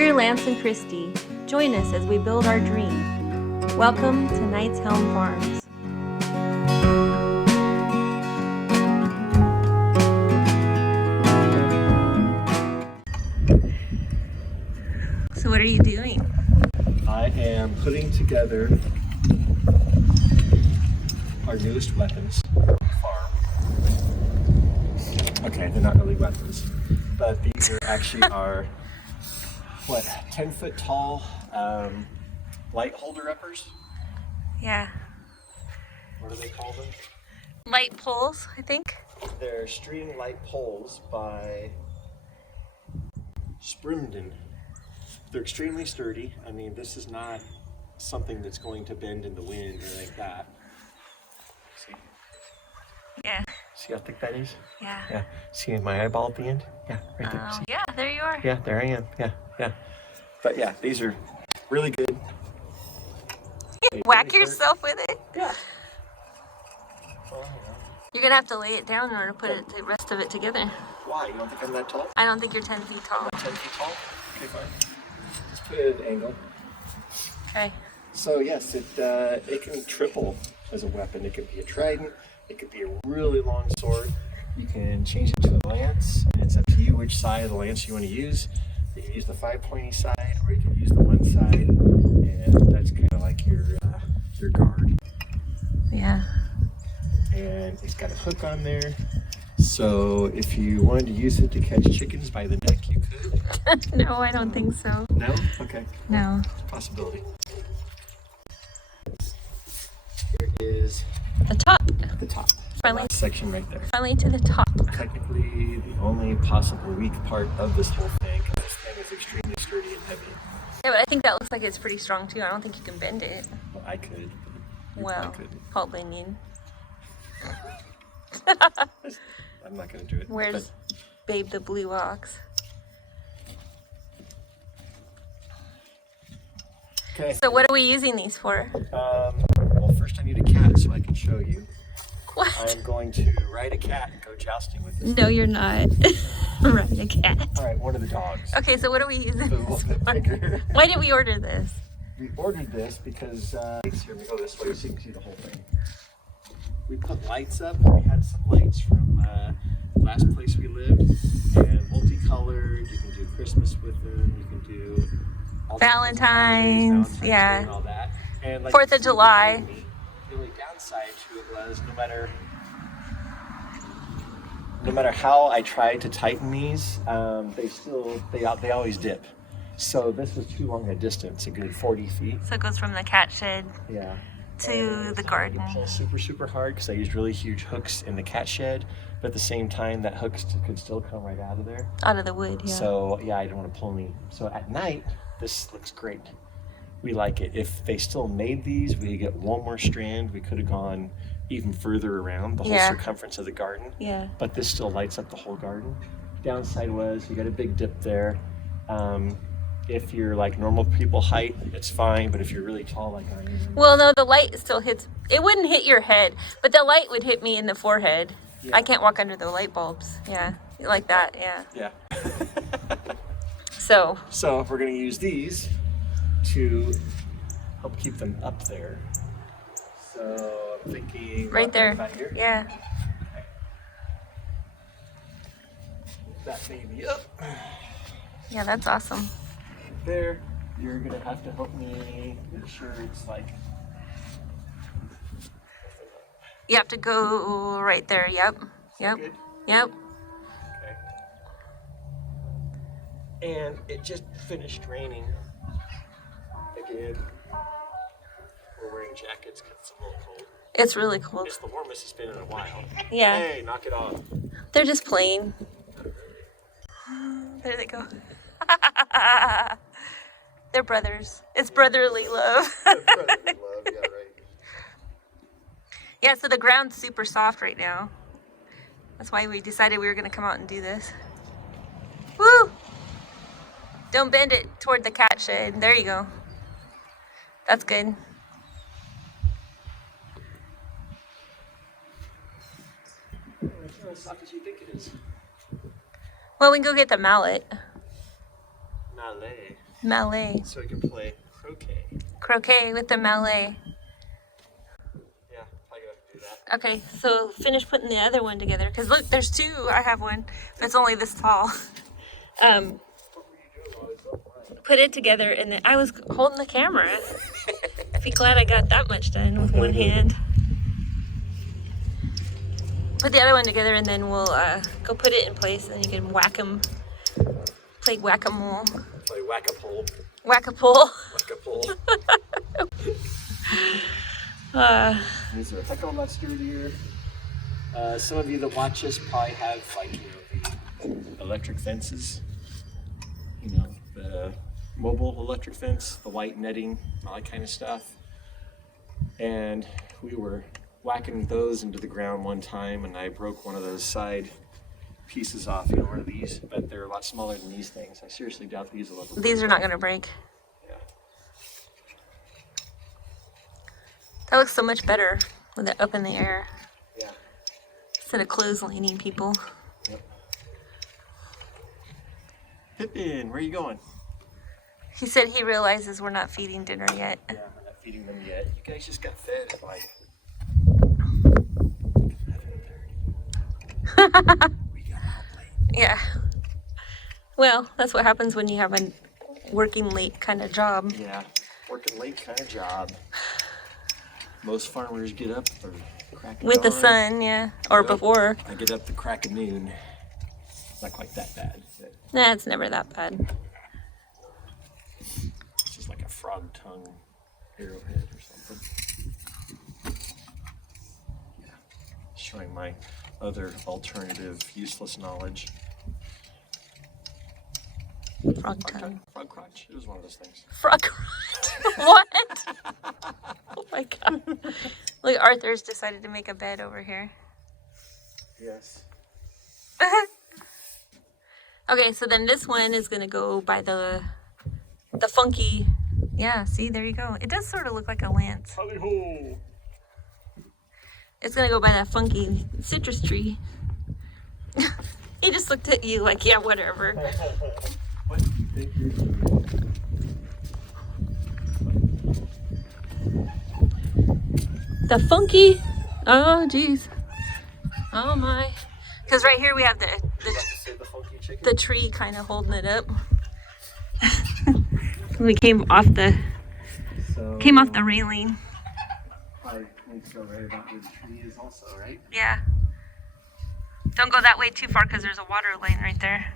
We're Lance and Christy. Join us as we build our dream. Welcome to Knight's Helm Farms. So what are you doing? I am putting together our newest weapons farm. Okay, they're not really weapons, but these are actually our, 10-foot tall light holder uppers? Yeah. What do they call them? Light poles, I think. They're string light poles by Sprimden. They're extremely sturdy. I mean, this is not something that's going to bend in the wind or like that. See? Yeah. See how thick that is? Yeah. Yeah. See my eyeball at the end? Yeah, right there. See? Yeah, there you are. Yeah, there I am. Yeah. But yeah, these are really good. They Whack really yourself with it. Yeah. Well, yeah. You're gonna have to lay it down in order to put the rest of it together. Why? You don't think I'm that tall? I don't think you're 10 feet tall. I'm 10 feet tall? Okay, fine. Let's put it at an angle. Okay. So yes, it can triple as a weapon. It could be a trident. It could be a really long sword. You can change it to a lance, and it's up to you which side of the lance you want to use. You can use the 5-pointy side, or you can use the one side, and that's kind of like your guard. Yeah. And it's got a hook on there, so if you wanted to use it to catch chickens by the neck, you could. No, I don't think so. No? Okay. No. Possibility. Here is The top. the top. Friendly. Last section right there. Friendly to the top. Technically, the only possible weak part of this whole thing, because this thing is extremely sturdy and heavy. Yeah, but I think that looks like it's pretty strong too. I don't think you can bend it. Well, I could. You Well, probably could. Paul Bunyan. I'm not going to do it. Where's Babe the Blue Ox? Okay. So what are we using these for? Well, first I need a cat so I can show you. What? I'm going to ride a cat and go jousting with this. No, you're not. Ride a cat. All right, one of the dogs. Okay, so what are we using The this little bit for? bigger. Why did we order this? We ordered this because, here we go this way so you can see the whole thing. We put lights up. We had some lights from last place we lived, and multicolored. You can do Christmas with them. You can do all Valentine's, Valentine's yeah. Day and all that. And like 4th of July. The only downside to it was no matter how I tried to tighten these, they always dip. So this was too long a distance, a good 40 feet. So it goes from the cat shed Yeah. to the garden. You pull super hard because I used really huge hooks in the cat shed, but at the same time that hook could still come right out of there. Out of the wood, yeah. So yeah, I don't want to pull any. So at night, this looks great. We like it. If they still made these, we could get one more strand. We could have gone even further around the whole circumference of the garden. Yeah. But this still lights up the whole garden. Downside was you got a big dip there. If you're like normal people height, it's fine. But if you're really tall like I am. Well, no, the light still hits. It wouldn't hit your head, but the light would hit me in the forehead. Yeah. I can't walk under the light bulbs. Yeah, like that. Yeah. Yeah. So we're gonna use these to help keep them up there. So I'm thinking right there. About here. Yeah. Okay. That baby up. Yeah, that's awesome. There, you're gonna have to help me make sure it's like. You have to go right there. Yep. Yep. Good. Yep. Okay. And it just finished raining again. We're wearing jackets because it's a little cold. It's really cold. It's the warmest it's been in a while. Yeah. Hey, knock it off. They're just playing. There they go. They're brothers. It's brotherly love. Brotherly love, yeah, right. Yeah, so the ground's super soft right now. That's why we decided we were going to come out and do this. Woo! Don't bend it toward the cat shed. There you go. That's good. It's not as soft as you think it is. Well, we can go get the mallet. mallet. Mallet. So we can play croquet. Croquet with the mallet. Yeah, probably gonna do that. Okay, so finish putting the other one together. Because look, there's two. I have one. It's only this tall. Put it together, and then I was holding the camera. Be glad I got that much done with one hand. Put the other one together, and then we'll go put it in place, and you can whack them. Play whack-a-mole. Play whack-a-pole. Whack-a-pole. Whack-a-pole. These are a heck of a lot sturdier. Some of you that watch us probably have, like, the electric fences. You know, the mobile electric fence, the white netting, all that kind of stuff. And we were whacking those into the ground one time, and I broke one of those side pieces off. You know, one of these, but they're a lot smaller than these things. I seriously doubt these will ever. These are not going to break. Yeah. That looks so much better with it up in the air. Yeah. Instead of close-leaning people. Yep. Pippin, where are you going? He said he realizes we're not feeding dinner yet. Yeah, we're not feeding them yet. You guys just got fed at like 11:30. We got out late. Yeah. Well, that's what happens when you have a working late kind of job. Yeah, working late kind of job. Most farmers get up for crack of With the dawn. sun, yeah. Or Yep. before. I get up the crack of noon. Not quite that bad. But Nah, it's never that bad. it's just like a frog tongue arrowhead or something. Yeah. Showing my other alternative useless knowledge. Frog tongue. Frog crunch. It was one of those things. Frog crunch. What? Oh my god. Look, Arthur's decided to make a bed over here. Yes. Okay, so then this one is gonna go by the funky. Yeah, see, there you go. It does sort of look like a lance. Hally-ho! It's gonna go by that funky citrus tree. He just looked at you like, yeah, whatever. What do you think you're doing? The funky. Oh, geez. Oh my. Because right here we have the tree kind of holding it up. We came off the railing. I need to go right about where the tree is also, right? Yeah. Don't go that way too far because there's a water line right there.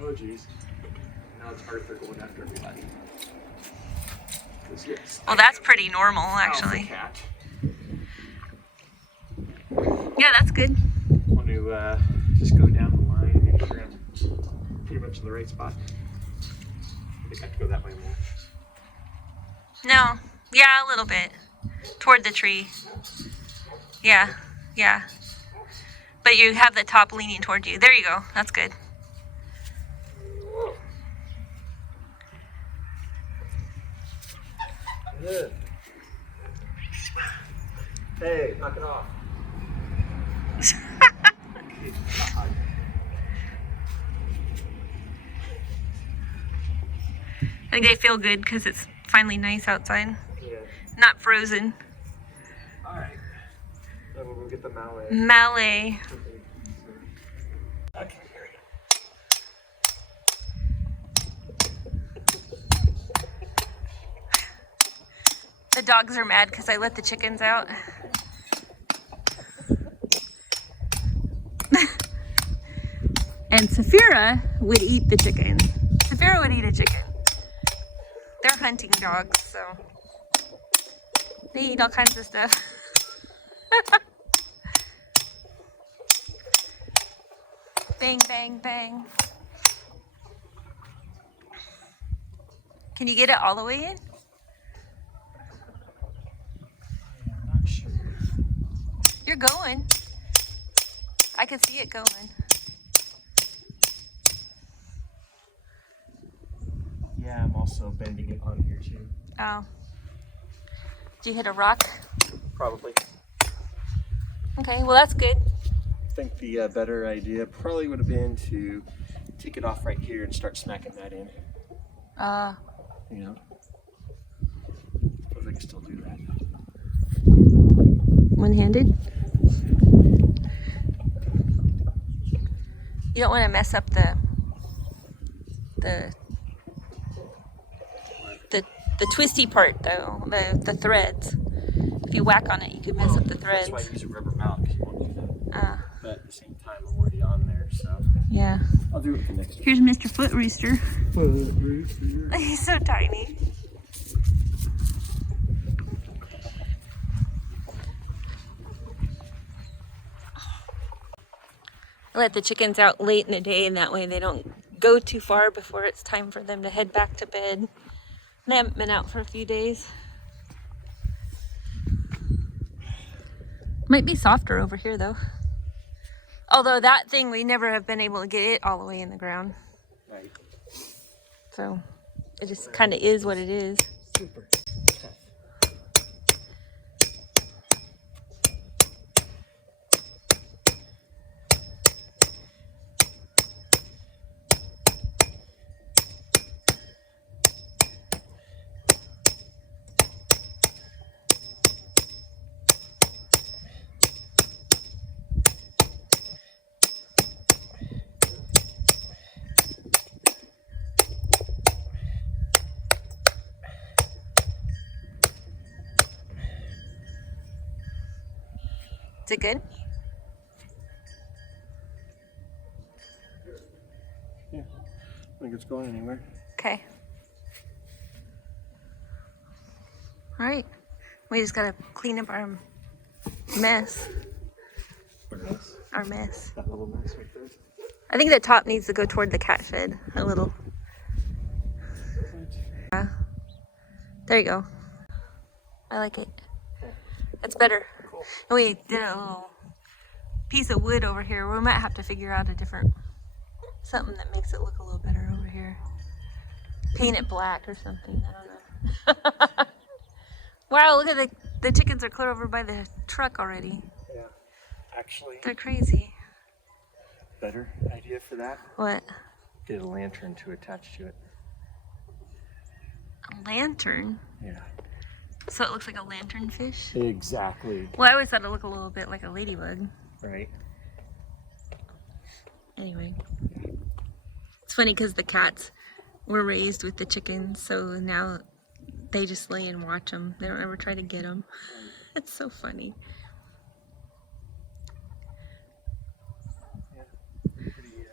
Oh geez. Now it's Arthur going after everybody. Yes, Well, that's pretty normal, actually. Cat. Yeah, that's good. I want to just go down the line and make sure I'm pretty much in the right spot. I think I have to go that way more. No. Yeah, a little bit. Toward the tree. Yeah. Yeah. But you have the top leaning toward you. There you go. That's good. Yeah. Hey, knock it off. I think they feel good because it's finally nice outside. Yeah. Not frozen. Alright. Then we'll go get the mallet. Mallet. Okay, here we go. The dogs are mad because I let the chickens out. And Saphira would eat the chicken. Saphira would eat a chicken. They're hunting dogs, so they eat all kinds of stuff. Bang, bang, bang. Can you get it all the way in? I'm not sure. You're going. I can see it going. Yeah, I'm also bending it on here too. Oh. Did you hit a rock? Probably. Okay, well that's good. think the better idea probably would have been to take it off right here and start smacking that in. You know? Suppose I can still do that. One-handed? You don't want to mess up the twisty part though, the threads. If you whack on it, you could mess up the threads. That's why I use a rubber mount, because you won't do that. Ah. But at the same time, I'm already on there, so Yeah. I'll do it the next Here's Mr. Foot Rooster. He's so tiny. I let the chickens out late in the day, and that way they don't go too far before it's time for them to head back to bed. They haven't been out for a few days. Might be softer over here though. Although that thing, we never have been able to get it all the way in the ground. Right. So it just kind of is what it is. Super tough. Is it good? Yeah. I think it's going anywhere. Okay. All right. We just gotta clean up our mess. Our mess. That little mess right there. I think the top needs to go toward the cat shed a little. Yeah. There you go. I like it. That's better. Cool. We did a little piece of wood over here. We might have to figure out a different, something that makes it look a little better over here. Paint it black or something. I don't know. Wow, look at the chickens are clear over by the truck already. Yeah. Actually, They're crazy. better idea for that? What? Get a lantern to attach to it. A lantern? Yeah. So it looks like a lantern fish? Exactly. Well, I always thought it looked a little bit like a ladybug. Right. Anyway. It's funny because the cats were raised with the chickens, so now they just lay and watch them. They don't ever try to get them. It's so funny. Yeah. Pretty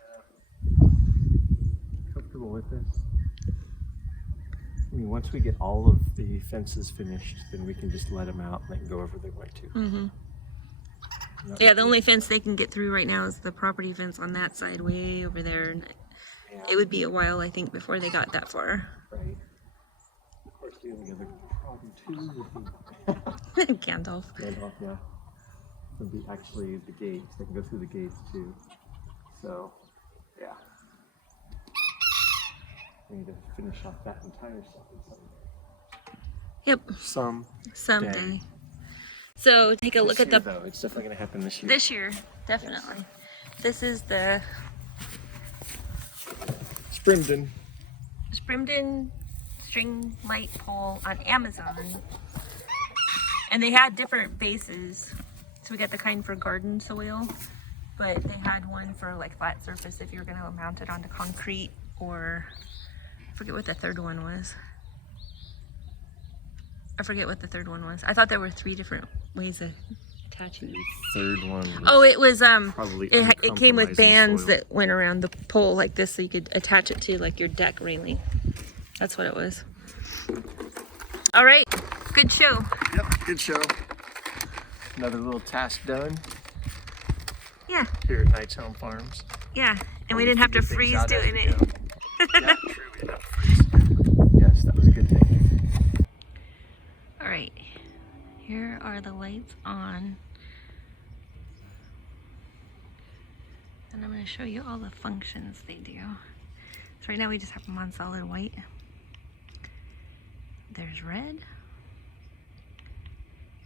comfortable with this. I mean, once we get all of the fences finished, then we can just let them out and they can go wherever they want to. Mm-hmm. Yeah, the only fence they can get through right now is the property fence on that side, way over there. And Yeah. it would be a while, I think, before they got that far. Right. Of course, the only other problem too would be Gandalf. Gandalf, yeah. Would be actually the gates. They can go through the gates too. So, yeah. We need to finish off that entire stuff. Yep. Someday. Someday. So take a look at the Though it's definitely gonna happen this year. this year, definitely. This is the Sprimden. Sprimden string light pole on Amazon, and they had different bases. So we got the kind for garden soil, but they had one for like flat surface if you were gonna mount it onto concrete, or I forget what the third one was. I forget what the third one was. I thought there were 3 different ways of attaching it. The third one was Oh, it was probably it came with uncompromising bands soil. that went around the pole like this, so you could attach it to like your deck railing. That's what it was. All right, good show. Yep, good show. Another little task done Yeah, here at Knight's Helm Farms. yeah, and we didn't have to freeze doing it. Yeah, true, we didn't have to freeze. Yes, that was a good thing. All right, here are the lights on. And I'm gonna show you all the functions they do. So right now we just have them on solid white. There's red,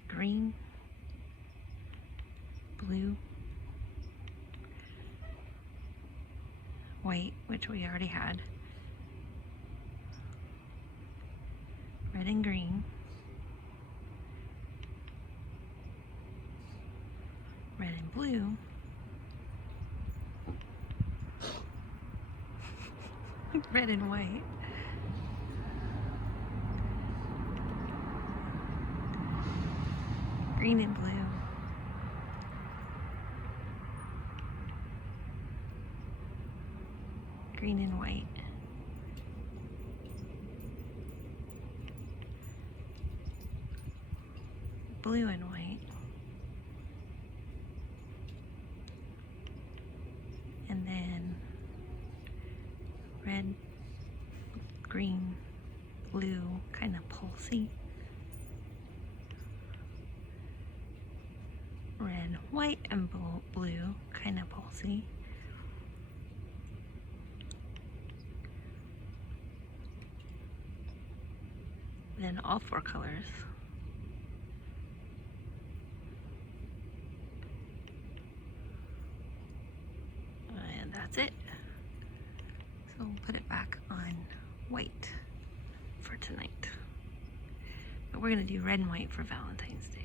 green, blue, white, which we already had, red and green, red and blue, red and white, green and blue, green and white, blue and white, and then red, green, blue, kind of pulsy, red, white, and blue, kind of pulsy, then all four colors. And that's it. So we'll put it back on white for tonight. But we're gonna do red and white for Valentine's Day.